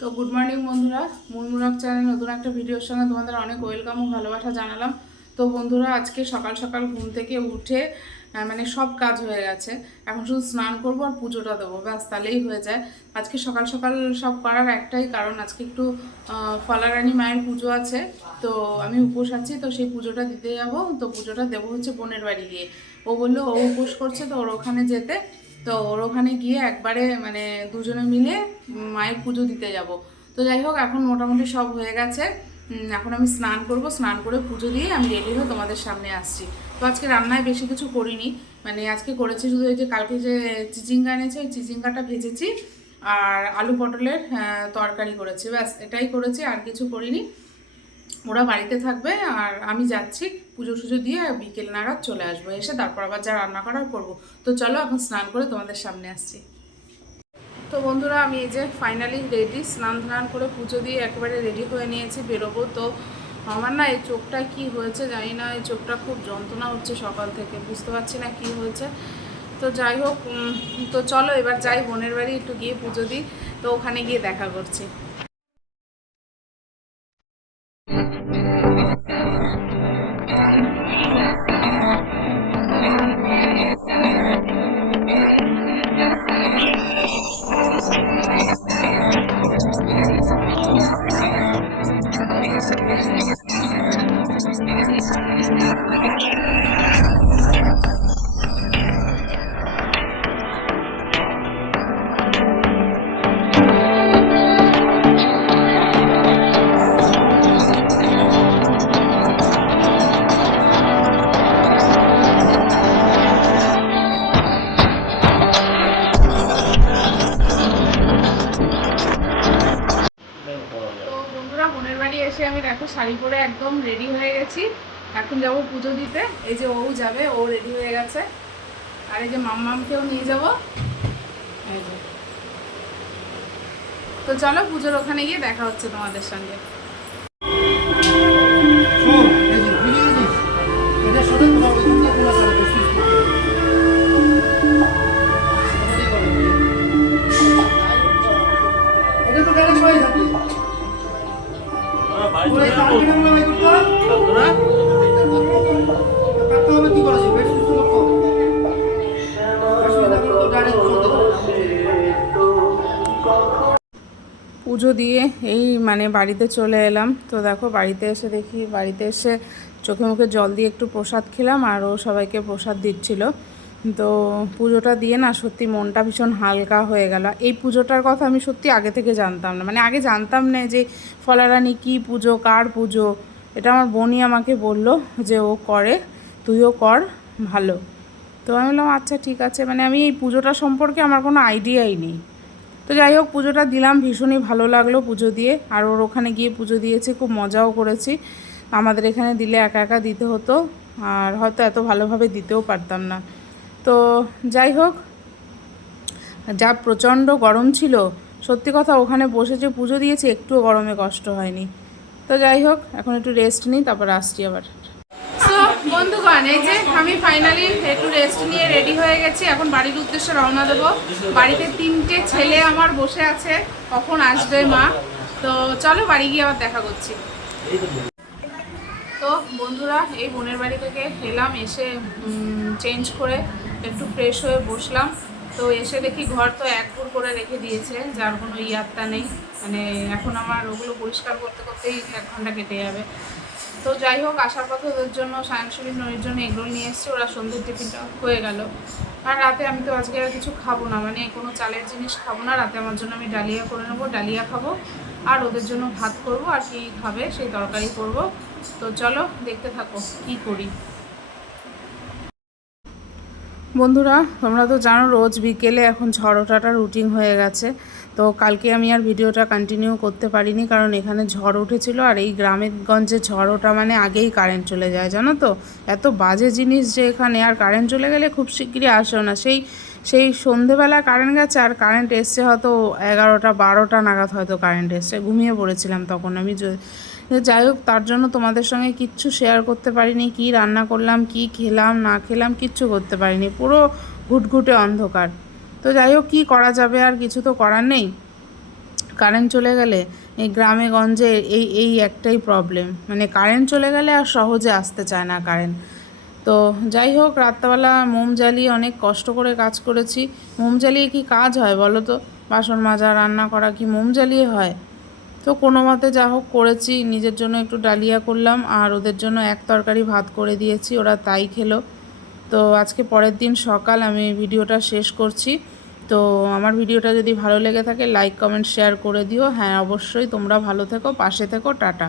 তো good morning বন্ধুরা, মুনমুনক channel নতুন একটা ভিডিওর সঙ্গে তোমাদের অনেক ওয়েলকাম ও ভালোবাসা জানালাম। তো বন্ধুরা, আজকে সকাল সকাল ঘুম থেকে উঠে মানে সব কাজ হয়ে গেছে। এখন শুধু স্নান করবো আর পুজোটা দেবো, ব্যাস তাহলেই হয়ে যায়। আজকে সকাল সকাল সব করার একটাই কারণ, আজকে একটু ফলারানী মায়ের পুজো আছে। তো আমি উপোস আছি, তো সেই পুজোটা দিতে যাব। তো পুজোটা দেবো হচ্ছে বোনের বাড়ি গিয়ে। ও বললো ও উপোস করছে, তো ওর ওখানে যেতে। তো ওর ওখানে গিয়ে একবারে মানে দুজনে মিলে মায়ের পুজো দিতে যাব। তো যাই হোক, এখন মোটামুটি সব হয়ে গেছে। এখন আমি স্নান করব, স্নান করে পুজো দিয়ে আমি রেডি হয়ে তোমাদের সামনে আসছি। তো আজকে রান্নায় বেশি কিছু করিনি, মানে আজকে করেছি শুধু ওই যে কালকে যে চিচিঙ্গা এনেছে ওই চিচিঙ্গাটা ভেজেছি, আর আলু পটলের তরকারি করেছি, ব্যাস এটাই করেছি, আর কিছু করিনি। ওরা বাড়িতে থাকবে আর আমি যাচ্ছি, পুজো টুজো দিয়ে বিকেল নাগাদ চলে আসবো, এসে তারপর আবার যা রান্না করার করবো। তো চলো এখন স্নান করে তোমাদের সামনে আসছি। তো বন্ধুরা, আমি এই যে ফাইনালি রেডি, স্নান ধান করে পুজো দিয়ে একেবারে রেডি হয়ে নিয়েছি, বেরোবো। তো আমার না এই চোখটা কি হয়েছে জানি না, এই চোখটা খুব যন্ত্রণা হচ্ছে সকাল থেকে, বুঝতে পারছি না কি হয়েছে। তো যাই হোক, তো চলো এবার যাই বোনের বাড়ি, একটু গিয়ে পুজো দিই। তো ওখানে গিয়ে দেখা করছি। তো বন্ধুরা, বোনের বাড়ি এসে আমি দেখো শাড়ি পরে একদম রেডি হয়ে গেছি। এখন যাবো পুজো দিতে। এই যে ও যাবে, ও রেডি হয়ে গেছে। আর এই যে মাম্মামকেও নিয়ে যাব। এই যে, তো চলো পুজোর ওখানে গিয়ে দেখা হচ্ছে তোমাদের সঙ্গে। পুজো দিয়ে এই মানে বাড়িতে চলে এলাম। তো দেখো বাড়িতে এসে দেখি, বাড়িতে এসে চোখে মুখে জল দিয়ে একটু প্রসাদ খেলাম, আর ও সবাইকে প্রসাদ দিচ্ছিল। তো পুজোটা দিয়ে না সত্যি মনটা ভীষণ হালকা হয়ে গেল। এই পুজোটার কথা আমি সত্যি আগে থেকে জানতাম না, মানে আগে জানতাম না যে ফলারানী কী পুজো, কার পুজো। এটা আমার বোনই আমাকে বলল যে ও করে, তুইও কর, ভালো। তো আমি বললাম আচ্ছা ঠিক আছে, মানে আমি এই পুজোটা সম্পর্কে আমার কোনো আইডিয়াই নেই। তো যাই হোক, পুজোটা দিলাম, ভীষণই ভালো লাগলো পুজো দিয়ে। আর ওর ওখানে গিয়ে পুজো দিয়েছি, খুব মজাও করেছি। আমাদের এখানে দিলে একা একা দিতে হতো, আর হয়তো এত ভালোভাবে দিতেও পারতাম না। তো যাই হোক, যা প্রচণ্ড গরম ছিল, সত্যি কথা ওখানে বসে যে পুজো দিয়েছি একটুও গরমে কষ্ট হয়নি। তো যাই হোক, এখন একটু রেস্ট নিই, তারপর আসছি আবার। তো বন্ধুগণ, এই যে আমি ফাইনালি একটু রেস্ট নিয়ে রেডি হয়ে গেছি, এখন বাড়ির উদ্দেশ্যে রওনা দেবো। বাড়িতে 3টে ছেলে আমার বসে আছে, কখন আসবে মা। তো চলো বাড়ি গিয়ে আবার দেখা করছি। তো বন্ধুরা, এই বোনের বাড়ি থেকে এলাম, এসে চেঞ্জ করে একটু ফ্রেশ হয়ে বসলাম। তো এসে দেখি ঘর তো একপুর করে রেখে দিয়েছে, যার কোনো ইয়াত্তা নেই। মানে এখন আমার ওগুলো পরিষ্কার করতে করতেই 1 ঘন্টা কেটে যাবে। তো যাই হোক, আসার পথে ওদের জন্য সায়নশরীর ননির জন্য এগরোল নিয়ে এসেছি, ওরা সন্ধ্যের টিফিনটা হয়ে গেল। আর রাতে আমি তো আজকে আর কিছু খাবো না, মানে কোনো চালের জিনিস খাবো না রাতে। আমার জন্য আমি ডালিয়া করে নেবো, ডালিয়া খাবো। আর ওদের জন্য ভাত করব, আর কি খাবে সেই তরকারি করব। তো চলো দেখতে থাকো কি করি। বন্ধুরা, তোমরা তো জানো রোজ বিকেলে এখন ঝড় ওঠাটা রুটিন হয়ে গেছে। তো কালকে আমি আর ভিডিওটা কন্টিনিউ করতে পারিনি, কারণ এখানে ঝড় উঠেছিল। আর এই গ্রামেগঞ্জে ঝড় ওঠা মানে আগেই কারেন্ট চলে যায়, জানো তো। এত বাজে জিনিস যে এখানে, আর কারেন্ট চলে গেলে খুব শিগগিরই আসেও না। সেই সন্ধেবেলা কারেন্ট গেছে, আর কারেন্ট এসছে হয়তো 11টা 12টা নাগাদ হয়তো কারেন্ট এসছে। ঘুমিয়ে পড়েছিলাম তখন আমি। যাই হোক, তার জন্য তোমাদের সঙ্গে কিচ্ছু শেয়ার করতে পারিনি, কি রান্না করলাম, কি খেলাম না খেলাম কিচ্ছু করতে পারিনি, পুরো ঘুটঘুটে অন্ধকার। তো যাই হোক, কী করা যাবে, আর কিছু তো করার নেই। কারেন্ট চলে গেলে এই গ্রামে গঞ্জে এই এই একটাই প্রবলেম, মানে কারেন্ট চলে গেলে আর সহজে আসতে চায় না কারেন্ট। তো যাই হোক, রাত্রেবেলা মোম জ্বালিয়ে অনেক কষ্ট করে কাজ করেছি। মোম জ্বালিয়ে কি কাজ হয় বলো তো? বাসন মাজা রান্না করা কি মোম জ্বালিয়ে হয়? তো কোনো মতে যা হোক করেছি। নিজের জন্য একটু ডালিয়া করলাম আর ওদের জন্য এক তরকারি ভাত করে দিয়েছি, ওরা তাই খেলো। তো আজকে পরের দিন সকাল আমি ভিডিওটা শেষ করছি। তো আমার ভিডিওটা যদি ভালো লেগে থাকে লাইক কমেন্ট শেয়ার করে দিও। হ্যাঁ, অবশ্যই তোমরা ভালো থেকো, পাশে থেকো, টাটা।